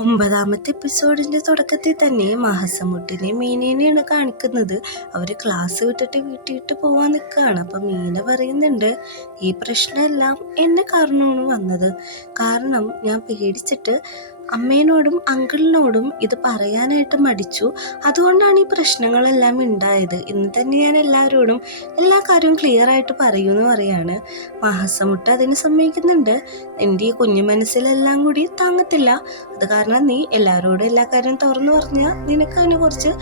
9ാമത്തെ എപ്പിസോഡിന്റെ തുടക്കത്തിൽ തന്നെ മഹസമുട്ടിനെ മീനേനെയാണ് കാണിക്കുന്നത്. അവര് ക്ലാസ് വിട്ടിട്ട് വീട്ടിട്ട് പോവാൻ നിൽക്കുകയാണ്. അപ്പം മീന പറയുന്നുണ്ട്, ഈ പ്രശ്നമെല്ലാം എന്നെ കാരണമാണ് വന്നത്. കാരണം ഞാൻ പേടിച്ചിട്ട് അമ്മേനോടും അങ്കിളിനോടും ഇത് പറയാനായിട്ട് മടിച്ചു. അതുകൊണ്ടാണ് ഈ പ്രശ്നങ്ങളെല്ലാം ഉണ്ടായത്. ഇന്ന് തന്നെ ഞാൻ എല്ലാവരോടും എല്ലാ കാര്യവും ക്ലിയർ ആയിട്ട് പറയൂന്ന് പറയാണ്. മഹസമുട്ട് അതിന് സമ്മതിക്കുന്നുണ്ട്. എൻ്റെ ഈ കുഞ്ഞു മനസ്സിലെല്ലാം കൂടി താങ്ങത്തില്ല. അത് കാരണം നീ എല്ലാവരോടും എല്ലാ കാര്യം തുറന്നു പറഞ്ഞാൽ നിനക്ക് അതിന് കുറച്ച്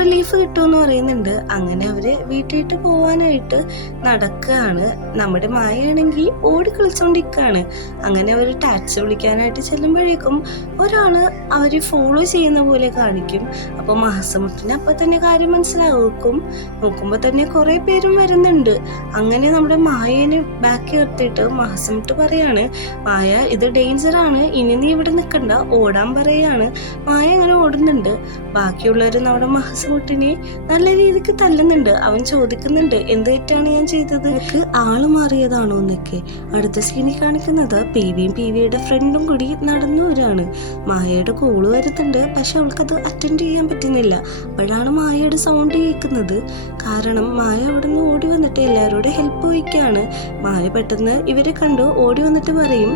റിലീഫ് കിട്ടുമെന്ന് പറയുന്നുണ്ട്. അങ്ങനെ അവര് വീട്ടിട്ട് പോവാനായിട്ട് നടക്കുകയാണ്. നമ്മുടെ മായയാണെങ്കിൽ ഓടി കളിച്ചോണ്ടിരിക്കുകയാണ്. അങ്ങനെ അവർ ടാക്സി വിളിക്കാനായിട്ട് ചെല്ലുമ്പോഴേക്കും ഒരാള് അവര് ഫോളോ ചെയ്യുന്ന പോലെ കാണിക്കും. അപ്പൊ മഹസമുട്ടിന് അപ്പൊ തന്നെ കാര്യം മനസ്സിലാക്കും. നോക്കുമ്പോ തന്നെ കുറെ പേരും വരുന്നുണ്ട്. അങ്ങനെ നമ്മുടെ മായേനെ ബാക്കി നിർത്തിയിട്ട് മഹസമുട്ട് പറയാണ്, മായ ഇത് ഡേഞ്ചർ ആണ്, ഇനി നീ ഇവിടെ നിൽക്കണ്ട, ഓടാൻ പറയാണ്. മായ അങ്ങനെ ഓടുന്നുണ്ട്. ബാക്കിയുള്ളവര് നമ്മുടെ മഹസമുട്ടിനെ നല്ല രീതിക്ക് തല്ലുന്നുണ്ട്. അവൻ ചോദിക്കുന്നുണ്ട്, എന്ത് തെറ്റാണ് ഞാൻ ചെയ്തത്, എനിക്ക് ആള് മാറിയതാണോ എന്നൊക്കെ. അടുത്ത സീനിൽ കാണിക്കുന്നത് പിവിയും പിവിയുടെ ഫ്രണ്ടും കൂടി നടന്നു വരാണ്. മായയുടെ കോള് വരുന്നുണ്ട്. പക്ഷെ അവൾക്കത് അറ്റൻഡ് ചെയ്യാൻ പറ്റുന്നില്ല. അപ്പോഴാണ് മായയുടെ സൗണ്ട് കേൾക്കുന്നത്. കാരണം മായ അവിടെ നിന്ന് ഓടി വന്നിട്ട് എല്ലാവരോടും ഹെൽപ്പ് ചോദിക്കുകയാണ്. മായ പെട്ടെന്ന് ഇവരെ കണ്ടു ഓടി വന്നിട്ട് പറയും,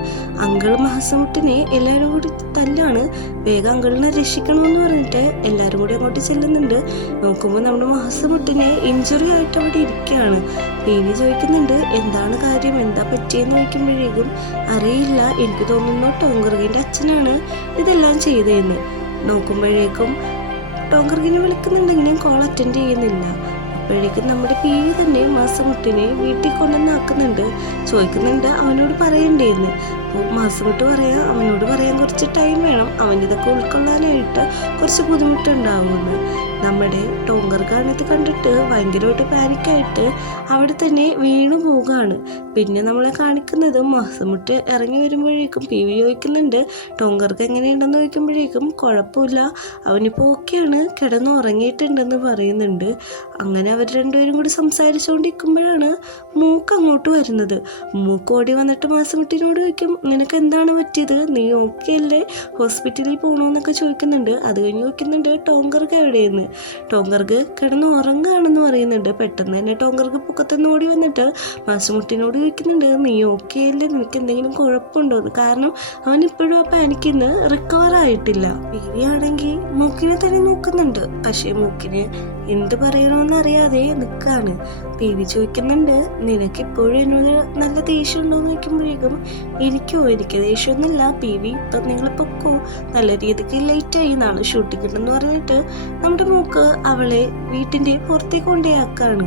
അങ്കിൾ മഹസമുട്ടിനെ എല്ലാവരും കൂടി തല്ലാണ്, വേഗം അങ്കിളിനെ രക്ഷിക്കണമെന്ന് പറഞ്ഞിട്ട് എല്ലാവരും കൂടി അങ്ങോട്ട് ചെല്ലുന്നുണ്ട്. നോക്കുമ്പോൾ നമ്മുടെ മഹസമുട്ടിനെ ഇഞ്ചുറി ആയിട്ട് അവിടെ ഇരിക്കുകയാണ്. പേനി ചോദിക്കുന്നുണ്ട്, എന്താണ് കാര്യം, എന്താ പറ്റിയെന്ന് ചോദിക്കുമ്പോഴേക്കും അറിയില്ല, എനിക്ക് തോന്നുന്നു ടോങ്കറിന്റെ അച്ഛനാണ് ഇതെല്ലാം ചെയ്തതെന്ന്. നോക്കുമ്പോഴേക്കും ടോങ്കറിനെ വിളിക്കുന്നുണ്ടെങ്കിലും കോൾ അറ്റൻഡ് ചെയ്യുന്നില്ല. അപ്പോഴേക്കും നമ്മുടെ പീവി തന്നെ മഹസമുട്ടിനെ വീട്ടിൽ കൊണ്ടുവന്നാക്കുന്നുണ്ട്. ചോദിക്കുന്നുണ്ട് അവനോട് പറയണ്ടേന്ന്. അപ്പോൾ മഹസമുട്ട് പറയാം, അവനോട് പറയാൻ കുറച്ച് ടൈം വേണം, അവനിതൊക്കെ ഉൾക്കൊള്ളാനായിട്ട് കുറച്ച് ബുദ്ധിമുട്ടുണ്ടാവുമെന്ന്. നമ്മുടെ ടോങ്കർക്കാണിത് കണ്ടിട്ട് ഭയങ്കരമായിട്ട് പാനിക്കായിട്ട് അവിടെ തന്നെ വീണു പോവുകയാണ്. പിന്നെ നമ്മളെ കാണിക്കുന്നത് മഹസമുട്ട് ഇറങ്ങി വരുമ്പോഴേക്കും പിവി ചോദിക്കുന്നുണ്ട്, ടോങ്കർക്ക് എങ്ങനെയുണ്ടെന്ന് ചോദിക്കുമ്പോഴേക്കും കുഴപ്പമില്ല, അവനിപ്പോൾ ഓക്കെയാണ്, കിടന്ന് ഉറങ്ങിയിട്ടുണ്ടെന്ന് പറയുന്നുണ്ട്. അങ്ങനെ അവർ രണ്ടുപേരും കൂടി സംസാരിച്ചുകൊണ്ടിരിക്കുമ്പോഴാണ് മൂക്ക് അങ്ങോട്ട് വരുന്നത്. മൂക്ക് ഓടി വന്നിട്ട് മഹസമുട്ടിനോട് ചോദിക്കും, നിനക്ക് എന്താണ് പറ്റിയത്, നീ ഓക്കെ അല്ലേ, ഹോസ്പിറ്റലിൽ പോകണമെന്നൊക്കെ ചോദിക്കുന്നുണ്ട്. അത് കഴിഞ്ഞ് ചോദിക്കുന്നുണ്ട് ടോങ്കർക്ക് എവിടെയെന്ന്. ടോങ്കർക്ക് കിടന്ന് ഉറങ്ങുകയാണെന്ന് പറയുന്നുണ്ട്. പെട്ടെന്ന് തന്നെ ടോങ്കർക്ക് പൊക്കത്തുനിന്ന് ഓടി വന്നിട്ട് മഹസമുട്ടിനോട് ചോദിക്കുന്നുണ്ട്, നീ ഓക്കെ അല്ലേ, നിനക്ക് എന്തെങ്കിലും കുഴപ്പമുണ്ടോന്ന്. കാരണം അവൻ ഇപ്പോഴും ആ പാനിക്കിന്ന് റിക്കവർ ആയിട്ടില്ല. പിവി ആണെങ്കിൽ മൂക്കിനെ തന്നെ നോക്കുന്നുണ്ട്. പക്ഷേ മൂക്കിന് എന്ത് പറയണമെന്ന് അറിയാതെ നിൽക്കാണ്. പിവി ചോദിക്കുന്നുണ്ട്, നിനക്ക് ഇപ്പോഴും എന്നോട് നല്ല ദേഷ്യം ഉണ്ടോന്ന് ചോദിക്കുമ്പോഴേക്കും എനിക്ക് ദേഷ്യമൊന്നുമില്ല പിവി, ഇപ്പം നിങ്ങൾ പൊക്കോ, നല്ല രീതിക്ക് ലേറ്റായി, നാളെ ഷൂട്ടിംഗ് ഉണ്ടെന്ന് പറഞ്ഞിട്ട് നമ്മുടെ മൂക്ക് അവളെ വീട്ടിന്റെ പുറത്തേക്ക് കൊണ്ടേയാക്കാണ്.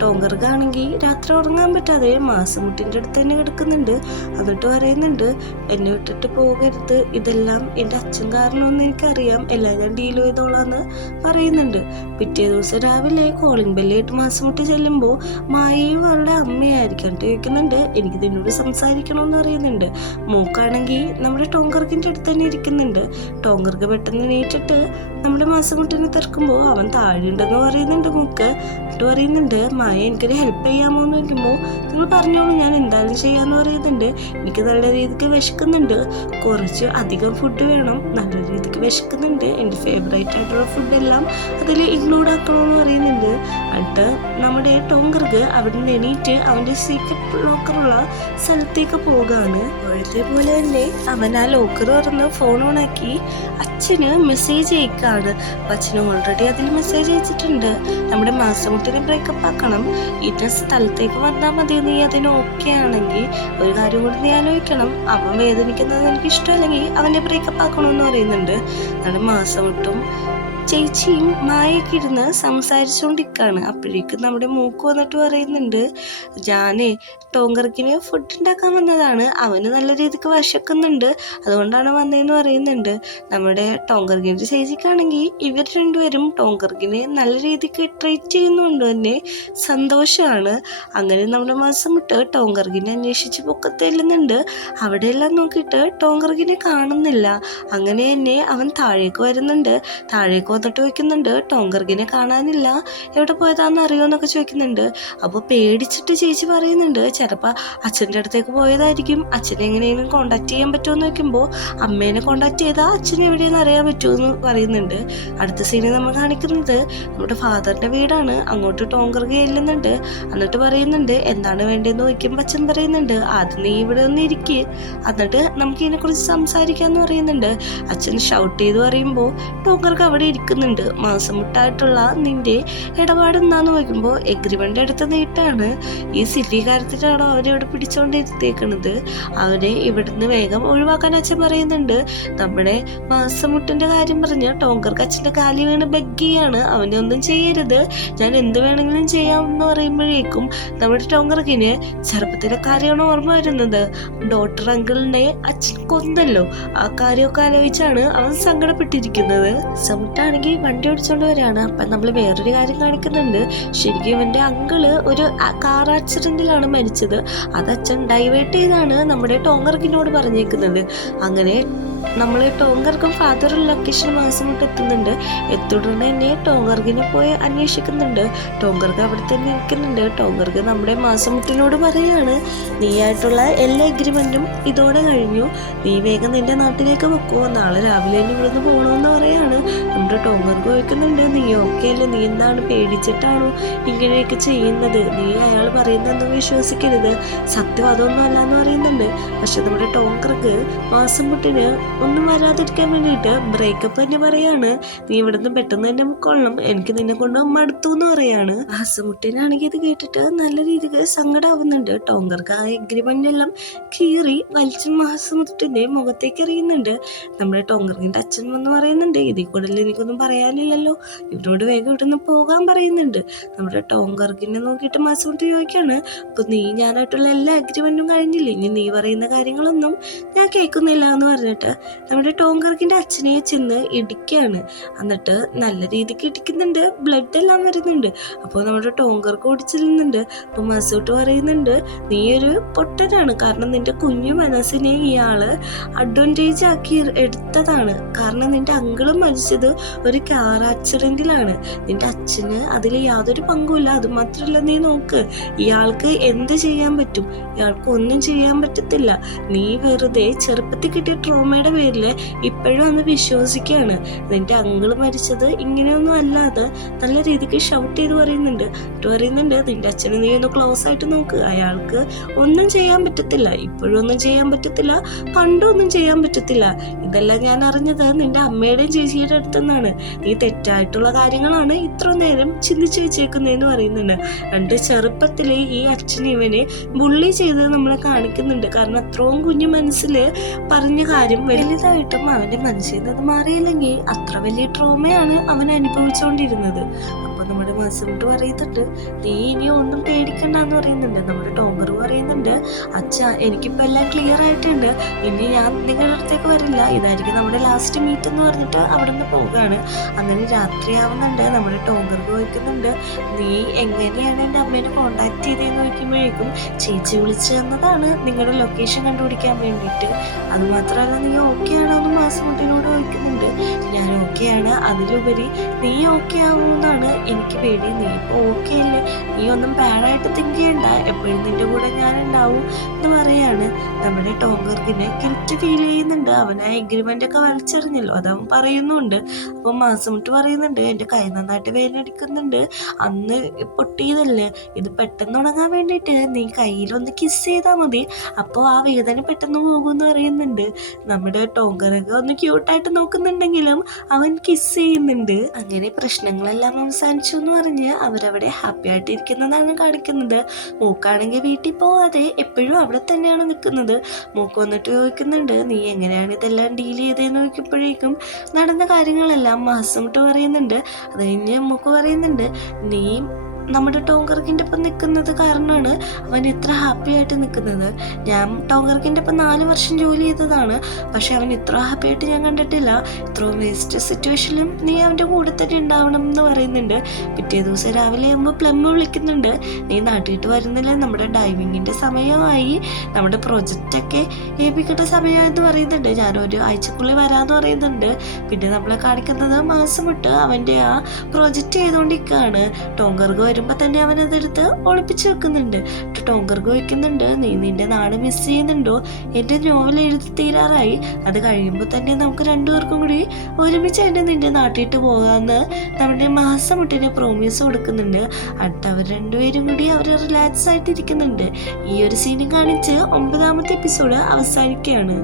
ടോങ്കർക്കാണെങ്കിൽ രാത്രി ഉറങ്ങാൻ പറ്റാതെ മഹസമുട്ടിന്റെ അടുത്ത് തന്നെ കിടക്കുന്നുണ്ട്. എന്നിട്ട് പറയുന്നുണ്ട്, എന്നെ വിട്ടിട്ട് പോകരുത്, ഇതെല്ലാം എൻ്റെ അച്ഛൻ കാരണമെന്ന് എനിക്കറിയാം, എല്ലാം ഞാൻ ഡീൽ ചെയ്തോളാന്ന് പറയുന്നുണ്ട്. പിറ്റേ ദിവസം രാവിലെ കോളിംഗ് ബെല്ലായിട്ട് മഹസമുട്ടി ചെല്ലുമ്പോൾ മായയും അവളുടെ അമ്മയായിരിക്കും ചോദിക്കുന്നുണ്ട്, എനിക്ക് നിന്നോട് സംസാരിക്കണമെന്ന് പറയുന്നുണ്ട്. മൂക്കാണെങ്കിൽ നമ്മുടെ ടോങ്കർക്കിന്റെ അടുത്ത് തന്നെ ഇരിക്കുന്നുണ്ട്. ടോങ്കർക്ക് പെട്ടെന്ന് എണീറ്റിട്ട് നമ്മുടെ മഹസമുട്ടിനെ തിരക്കുമ്പോൾ അവൻ താഴെയുണ്ടെന്ന് പറയുന്നുണ്ട്. മൂക്ക് എന്നിട്ട് പറയുന്നുണ്ട്, മായ എനിക്കൊരു ഹെൽപ്പ് ചെയ്യാമോ എന്ന് ചോദിക്കുമ്പോൾ നിങ്ങൾ പറഞ്ഞോളൂ, ഞാൻ എന്തായാലും ചെയ്യാന്ന് പറയുന്നുണ്ട്. എനിക്ക് നല്ല രീതിക്ക് വിശക്കുന്നുണ്ട്, കുറച്ച് അധികം ഫുഡ് വേണം, നല്ല രീതിക്ക് വിശക്കുന്നുണ്ട്, എൻ്റെ ഫേവറേറ്റ് ആയിട്ടുള്ള ഫുഡെല്ലാം അതിൽ ഇൻക്ലൂഡ് ആക്കണമെന്ന് പറയുന്നുണ്ട്. എന്നിട്ട് നമ്മുടെ ടോങ്കർക്ക് അവിടെ നിന്ന് എണീറ്റ് അവൻ്റെ സീക്രട്ട് ലോക്കറുള്ള സ്ഥലത്തേക്ക് പോകാണ്. അപ്പോഴത്തെ പോലെ തന്നെ അവൻ ആ ലോക്കർ തുറന്ന് ഫോൺ ഓണാക്കി അച്ഛന് മെസ്സേജ് അയക്കാണ്. അപ്പം അച്ഛന് ഓൾറെഡി അതിൽ മെസ്സേജ് അയച്ചിട്ടുണ്ട്, നമ്മുടെ മഹസമുട്ടിനെ ബ്രേക്കപ്പ് ആക്കണം, ഇന്ന സ്ഥലത്തേക്ക് വന്നാൽ മതി, നീ അതിന് ഓക്കെ ആണെങ്കിൽ ഒരു കാര്യം കൂടി നീ ആലോചിക്കണം, അവൻ വേദനിക്കുന്നത് എനിക്ക് ഇഷ്ടമല്ലെങ്കിൽ അവനെ ബ്രേക്കപ്പ് ആക്കണമെന്ന് പറയുന്നുണ്ട്. നമ്മുടെ മഹസമുട്ടും ചേച്ചിയും മായൊക്കെ ഇരുന്ന് സംസാരിച്ചുകൊണ്ടിരിക്കുകയാണ്. അപ്പോഴേക്കും നമ്മുടെ മൂക്ക് വന്നിട്ട് പറയുന്നുണ്ട്, ഞാനേ ടോങ്കർക്കിന് ഫുഡ് ഉണ്ടാക്കാൻ വന്നതാണ്, അവന് നല്ല രീതിക്ക് വിശക്കുന്നുണ്ട്, അതുകൊണ്ടാണ് വന്നതെന്ന് പറയുന്നുണ്ട്. നമ്മുടെ ടോങ്കർക്കിൻ്റെ ചേച്ചിക്കാണെങ്കിൽ ഇവർ രണ്ടുപേരും ടോങ്കർക്കിനെ നല്ല രീതിക്ക് ട്രീറ്റ് ചെയ്യുന്നുണ്ട് തന്നെ സന്തോഷമാണ്. അങ്ങനെ നമ്മുടെ മഹസമുട്ട് ടോങ്കർക്കിനെ അന്വേഷിച്ച് പൊക്കത്തെല്ലുന്നുണ്ട്. അവിടെയെല്ലാം നോക്കിയിട്ട് ടോങ്കർക്കിനെ കാണുന്നില്ല. അങ്ങനെ തന്നെ അവൻ താഴേക്ക് വരുന്നുണ്ട്. താഴേക്ക് വന്നിട്ട് ചോദിക്കുന്നുണ്ട് ടോങ്കർഗിനെ കാണാനില്ല, എവിടെ പോയതാന്ന് അറിയോന്നൊക്കെ ചോദിക്കുന്നുണ്ട്. അപ്പോൾ പേടിച്ചിട്ട് ചേച്ചി പറയുന്നുണ്ട് ചിലപ്പോൾ അച്ഛൻ്റെ അടുത്തേക്ക് പോയതായിരിക്കും, അച്ഛനെ എങ്ങനെയെങ്കിലും കോണ്ടാക്ട് ചെയ്യാൻ പറ്റുമെന്ന് നോക്കുമ്പോൾ അമ്മേനെ കോണ്ടാക്ട് ചെയ്താൽ അച്ഛൻ എവിടെയെന്ന് അറിയാൻ പറ്റുമെന്ന് പറയുന്നുണ്ട്. അടുത്ത സീനിൽ നമ്മൾ കാണിക്കുന്നത് നമ്മുടെ ഫാദറിൻ്റെ വീടാണ്. അങ്ങോട്ട് ടോങ്കർഗ ചെല്ലുന്നുണ്ട്. എന്നിട്ട് പറയുന്നുണ്ട് എന്താണ് വേണ്ടതെന്ന് ചോദിക്കുമ്പോൾ അച്ഛൻ പറയുന്നുണ്ട് ആദ്യം നീ ഇവിടെ ഒന്ന് ഇരിക്കുക, എന്നിട്ട് നമുക്ക് ഇതിനെക്കുറിച്ച് സംസാരിക്കാമെന്ന് പറയുന്നുണ്ട്. അച്ഛൻ ഷൗട്ട് ചെയ്ത് പറയുമ്പോൾ ടോങ്കർക്ക് അവിടെ ഇരിക്കുന്നുണ്ട്. മാസം മുട്ടായിട്ടുള്ള നിന്റെ ഇടപാട് എന്താന്ന് നോക്കുമ്പോൾ എഗ്രിമെന്റ് എടുത്ത് നീട്ടാണ്. ഈ സില്ലി കാര്യത്തിലാണോ അവരവിടെ പിടിച്ചോണ്ടിരുത്തേക്കണത്. അവരെ ഇവിടുന്ന് വേഗം ഒഴിവാക്കാൻ അച്ഛൻ പറയുന്നുണ്ട്. നമ്മുടെ മാസമുട്ടിന്റെ കാര്യം പറഞ്ഞ് ടോങ്കർക്ക് അച്ഛന്റെ കാലി വീണ് ബഗ്ഗിയാണ്, അവനെ ഒന്നും ചെയ്യരുത്, ഞാൻ എന്ത് വേണമെങ്കിലും ചെയ്യാമെന്ന് പറയുമ്പോഴേക്കും നമ്മുടെ ടോങ്കർക്കിന് ചെറുപ്പത്തിലെ കാര്യമാണ് ഓർമ്മ വരുന്നത്. ഡോക്ടർ അങ്കിളിനെ അച്ഛൻ കൊന്നല്ലോ, ആ കാര്യമൊക്കെ ആലോചിച്ചാണ് അവൻ സങ്കടപ്പെട്ടിരിക്കുന്നത്. സമുട്ടാണെങ്കിൽ വണ്ടി ഓടിച്ചോണ്ട് വരികയാണ്. അപ്പം നമ്മൾ വേറൊരു കാര്യം കാണിക്കുന്നുണ്ട്. ശരിക്കും ഇവന്റെ അങ്കിള് ഒരു കാർ ആക്സിഡന്റിലാണ് മരിച്ചത്. അത് അച്ഛൻ ഡൈവേർട്ട് ചെയ്താണ് നമ്മുടെ ടോങ്കർക്കിനോട് പറഞ്ഞേക്കുന്നത്. അങ്ങനെ നമ്മൾ ടോങ്കർക്കും ഫാദറും ലൊക്കേഷൻ മാസമുട്ട് എത്തുന്നുണ്ട്. എത്തുടനെ തന്നെ ടോങ്കർക്കിനെ പോയി അന്വേഷിക്കുന്നുണ്ട്. ടോങ്കർക്ക് അവിടെ തന്നെ ഇരിക്കുന്നുണ്ട്. ടോങ്കർക്ക് നമ്മുടെ മാസമുട്ടിനോട് പറയാണ് നീയായിട്ടുള്ള എല്ലാ എഗ്രിമെന്റും ഇതോടെ കഴിഞ്ഞു, നീ വേഗം നിന്റെ നാട്ടിലേക്ക് വെക്കുമോ, നാളെ രാവിലെ തന്നെ ഇവിടുന്ന് പോകണമെന്ന് പറയാണ്. നമ്മുടെ ടോങ്കർക്ക് ചോദിക്കുന്നുണ്ട് നീ ഓക്കെ അല്ലേ, നീ എന്താണ് പേടിച്ചിട്ടാണോ ഇങ്ങനെയൊക്കെ ചെയ്യുന്നത്, നീ അയാൾ പറയുന്നതൊന്നും വിശ്വസിക്കരുത്, സത്യം അതൊന്നും അല്ലാന്ന് പറയുന്നുണ്ട്. പക്ഷെ നമ്മുടെ ടോങ്കർക്ക് മാസമുട്ടിന് ഒന്നും വരാതിരിക്കാൻ വേണ്ടിയിട്ട് ബ്രേക്കപ്പ് തന്നെ പറയാണ്. നീ ഇവിടുന്ന് പെട്ടെന്ന് തന്നെ കൊള്ളണം, എനിക്ക് നിന്നെ കൊണ്ട് മടുത്തു എന്ന് പറയാണ്. മാസമുട്ടിനാണെങ്കിൽ ഇത് കേട്ടിട്ട് നല്ല രീതിക്ക് സങ്കടമാവുന്നുണ്ട്. ടോങ്കർക്ക് ആ എഗ്രിമെന്റ് എല്ലാം കീറി വലിച്ചു മാസമുട്ടിന്റെ മുഖത്തേക്ക് എറിയുന്നുണ്ട്. നമ്മുടെ ടോങ്കർക്കിന്റെ അച്ഛൻ വന്ന് പറയുന്നുണ്ട് ഇതിൽ കൂടുതൽ എനിക്കൊന്നും പറയാനില്ലല്ലോ, ഇവരോട് വേഗം ഇവിടുന്ന് പോകാൻ പറയുന്നുണ്ട്. നമ്മുടെ ടോങ്കർക്കിനെ നോക്കിയിട്ട് മാസമുട്ടി ചോദിക്കാണ് അപ്പൊ നീ ഞാനായിട്ടുള്ള എല്ലാ അഗ്രിമെന്റും കഴിഞ്ഞില്ലേ, ഇനി നീ പറയുന്ന കാര്യങ്ങളൊന്നും ഞാൻ കേൾക്കുന്നില്ല എന്ന് പറഞ്ഞിട്ട് നമ്മുടെ ടോങ്കർക്കിന്റെ അച്ഛനെ ചെന്ന് ഇടിക്കുകയാണ്. എന്നിട്ട് നല്ല രീതിക്ക് ഇടിക്കുന്നുണ്ട്, ബ്ലഡ് എല്ലാം വരുന്നുണ്ട്. അപ്പോൾ നമ്മുടെ ടോങ്കർക്ക് ഓടിച്ചെല്ലുന്നുണ്ട്. അപ്പോൾ മസൂട്ട് പറയുന്നുണ്ട് നീ ഒരു പൊട്ടനാണ്, കാരണം നിന്റെ കുഞ്ഞു മനസ്സിനെ ഇയാള് അഡ്വാൻറ്റേജ് ആക്കി എടുത്തതാണ്, കാരണം നിന്റെ അങ്കിളും മരിച്ചത് ഒരു കാർ ആക്സിഡന്റിലാണ്, നിന്റെ അച്ഛന് അതിൽ യാതൊരു പങ്കുമില്ല. അത് മാത്രമല്ല നീ നോക്ക്, ഇയാൾക്ക് എന്ത് ചെയ്യാൻ പറ്റും, ഇയാൾക്ക് ഒന്നും ചെയ്യാൻ പറ്റത്തില്ല, നീ വെറുതെ ചെറുപ്പത്തിൽ കിട്ടിയ ട്രോമയുടെ പേരില് ഇപ്പോഴും ഒന്ന് വിശ്വസിക്കുകയാണ്, നിന്റെ അങ്കിള് മരിച്ചത് ഇങ്ങനെയൊന്നും അല്ലാതെ നല്ല രീതിക്ക് ഷൗട്ട് ചെയ്ത് പറയുന്നുണ്ട്. നിന്റെ അച്ഛനെ നീ ഒന്ന് ക്ലോസ് ആയിട്ട് നോക്ക്, അയാൾക്ക് ഒന്നും ചെയ്യാൻ പറ്റത്തില്ല, ഇപ്പോഴും ഒന്നും ചെയ്യാൻ പറ്റത്തില്ല, പണ്ടും ഒന്നും ചെയ്യാൻ പറ്റത്തില്ല, ഇതെല്ലാം ഞാൻ അറിഞ്ഞത് നിന്റെ അമ്മയുടെയും ചേച്ചിയുടെ അടുത്തുനിന്നാണ്, നീ തെറ്റായിട്ടുള്ള കാര്യങ്ങളാണ് ഇത്ര നേരം ചിന്തിച്ചു വെച്ചേക്കുന്നതെന്ന് പറയുന്നുണ്ട്. രണ്ട് ചെറുപ്പത്തിലെ ഈ അച്ഛൻ ഇവനെ ബുള്ളി ചെയ്തത് നമ്മളെ കാണിക്കുന്നുണ്ട്. കാരണം അത്രയും കുഞ്ഞു മനസ്സിൽ പറഞ്ഞ കാര്യം വലുതായിട്ടും അവന്റെ മനസ്സിൽ നിന്ന് അത് മാറിയില്ലെങ്കിൽ അത്ര വലിയ ട്രോമയാണ് അവൻ അനുഭവിച്ചുകൊണ്ടിരുന്നത്. അപ്പൊ നമ്മുടെ മാസമുട്ട് പറയുന്നുണ്ട് നീ ഇനി ഒന്നും പേടിക്കണ്ടെന്ന് പറയുന്നുണ്ട്. നമ്മുടെ ടോങ്കർ പറയുന്നുണ്ട് അച്ഛാ എനിക്കിപ്പോ എല്ലാം ക്ലിയർ ആയിട്ടുണ്ട്, ഇനി ഞാൻ നിങ്ങളുടെ അടുത്തേക്ക് വരില്ല, ഇതായിരിക്കും നമ്മുടെ ലാസ്റ്റ് മീറ്റ് എന്ന് പറഞ്ഞിട്ട് അവിടെ നിന്ന് പോവുകയാണ്. അങ്ങനെ രാത്രിയാവുന്നുണ്ട്. നമ്മുടെ ടോങ്കർ ചോദിക്കുന്നുണ്ട് നീ എങ്ങനെയാണ് എൻ്റെ അമ്മേനെ കോണ്ടാക്ട് ചെയ്തതെന്ന് ചോദിക്കുമ്പോഴേക്കും ചേച്ചി വിളിച്ചു തന്നതാണ് നിങ്ങളുടെ ലൊക്കേഷൻ കണ്ടുപിടിക്കാൻ വേണ്ടിയിട്ട്, അത് മാത്രമല്ല നീ ഓക്കെ ആണോ എന്ന് മാസമുട്ടിനോട് ചോദിക്കുന്നുണ്ട്. ഞാൻ ഓക്കെയാണ്, അതിലുപരി നീ ഓക്കെ ആവുമെന്നാണ് എനിക്ക് പേടി, നീ ഇപ്പോൾ ഓക്കെ അല്ലേ, നീ ഒന്നും ബാഡായിട്ട് തിങ്ക് ചെയ്യണ്ട, എപ്പോഴും നിന്റെ കൂടെ ഞാൻ ഉണ്ടാവും എന്ന് പറയാണ്. നമ്മുടെ ടോങ്കർക്കിന് ഗിൽറ്റ് ഫീൽ ചെയ്യുന്നുണ്ട്, അവൻ ആ എഗ്രിമെന്റ് ഒക്കെ വലിച്ചെറിഞ്ഞല്ലോ അതവൻ പറയുന്നുണ്ട്. അപ്പം മാസമുട്ട് പറയുന്നുണ്ട് എൻ്റെ കൈ നന്നായിട്ട് വേദനടിക്കുന്നുണ്ട്, അന്ന് പൊട്ടിയതല്ലേ, ഇത് പെട്ടെന്ന് ഉണങ്ങാൻ വേണ്ടിയിട്ട് നീ കയ്യിലൊന്ന് കിസ് ചെയ്താൽ മതി, അപ്പോൾ ആ വേദന പെട്ടെന്ന് പോകുമെന്ന് പറയുന്നുണ്ട്. നമ്മുടെ ടോങ്കറൊക്കെ ഒന്ന് ക്യൂട്ടായിട്ട് നോക്കുന്നുണ്ടെങ്കിലും അവൻ കിസ് ചെയ്യുന്നുണ്ട്. അങ്ങനെ പ്രശ്നങ്ങളെല്ലാം അവസാനിച്ചു എന്ന് പറഞ്ഞ് അവരവിടെ ഹാപ്പി ആയിട്ട് ഇരിക്കുന്നതാണ് കാണിക്കുന്നത്. മൂക്കാണെങ്കിൽ വീട്ടിൽ പോവാതെ എപ്പോഴും അവിടെ തന്നെയാണ് നിൽക്കുന്നത്. മൂക്ക് വന്നിട്ട് ചോദിക്കുന്നുണ്ട് നീ എങ്ങനെയാണ് ഇതെല്ലാം ഡീൽ ചെയ്തതെന്ന് ചോദിക്കുമ്പോഴേക്കും നടന്ന കാര്യങ്ങളെല്ലാം മാസമിട്ട് പറയുന്നുണ്ട്. അത് കഴിഞ്ഞ് മൂക്ക് പറയുന്നുണ്ട് നീ നമ്മുടെ ടോങ്കർക്കിൻ്റെ ഒപ്പം നിൽക്കുന്നത് കാരണമാണ് അവൻ ഇത്ര ഹാപ്പി ആയിട്ട് നിൽക്കുന്നത്. ഞാൻ ടോങ്കർക്കിൻ്റെ ഒപ്പം 4 വർഷം ജോലി ചെയ്തതാണ്, പക്ഷെ അവൻ ഇത്ര ഹാപ്പി ആയിട്ട് ഞാൻ കണ്ടിട്ടില്ല. ഇത്രയും വേസ്റ്റ് സിറ്റുവേഷനിലും നീ അവൻ്റെ കൂടെ തന്നെ ഉണ്ടാവണം എന്ന് പറയുന്നുണ്ട്. പിറ്റേ ദിവസം രാവിലെ ആകുമ്പോൾ പ്ലം വിളിക്കുന്നുണ്ട്, നീ നാട്ടിട്ട് വരുന്നില്ല, നമ്മുടെ ഡൈവിങ്ങിൻ്റെ സമയമായി, നമ്മുടെ പ്രൊജക്റ്റൊക്കെ ഏൽപ്പിക്കേണ്ട സമയമായെന്ന് പറയുന്നുണ്ട്. ഞാനൊരു ആഴ്ചക്കുള്ളിൽ വരാമെന്ന് പറയുന്നുണ്ട്. പിന്നെ നമ്മളെ കാണിക്കുന്നത് മാസം വിട്ട് അവൻ്റെ ആ പ്രൊജക്റ്റ് ചെയ്തുകൊണ്ടിരിക്കുകയാണ്. ടോങ്കർഗ് വരുമ്പോൾ തന്നെ അവനതെടുത്ത് ഒളിപ്പിച്ച് വെക്കുന്നുണ്ട്. ടോങ്കർഗ് വയ്ക്കുന്നുണ്ട്, നീ നിന്റെ നാട് മിസ് ചെയ്യുന്നുണ്ടോ? എൻ്റെ നോവൽ എഴുതി തീരാറായി, അത് കഴിയുമ്പോൾ തന്നെ നമുക്ക് 2 പേർക്കും കൂടി ഒരുമിച്ച് തന്നെ നിന്റെ നാട്ടിട്ട് പോകാമെന്ന് നമ്മുടെ മാസമുട്ടിനെ പ്രോമിസ് കൊടുക്കുന്നുണ്ട്. അടുത്ത അവർ 2 പേരും കൂടി അവർ റിലാക്സ് ആയിട്ടിരിക്കുന്നുണ്ട്. ഈ ഒരു സീനും കാണിച്ച് 9ാമത്തെ എപ്പിസോഡ് അവസാനിക്കുകയാണ്.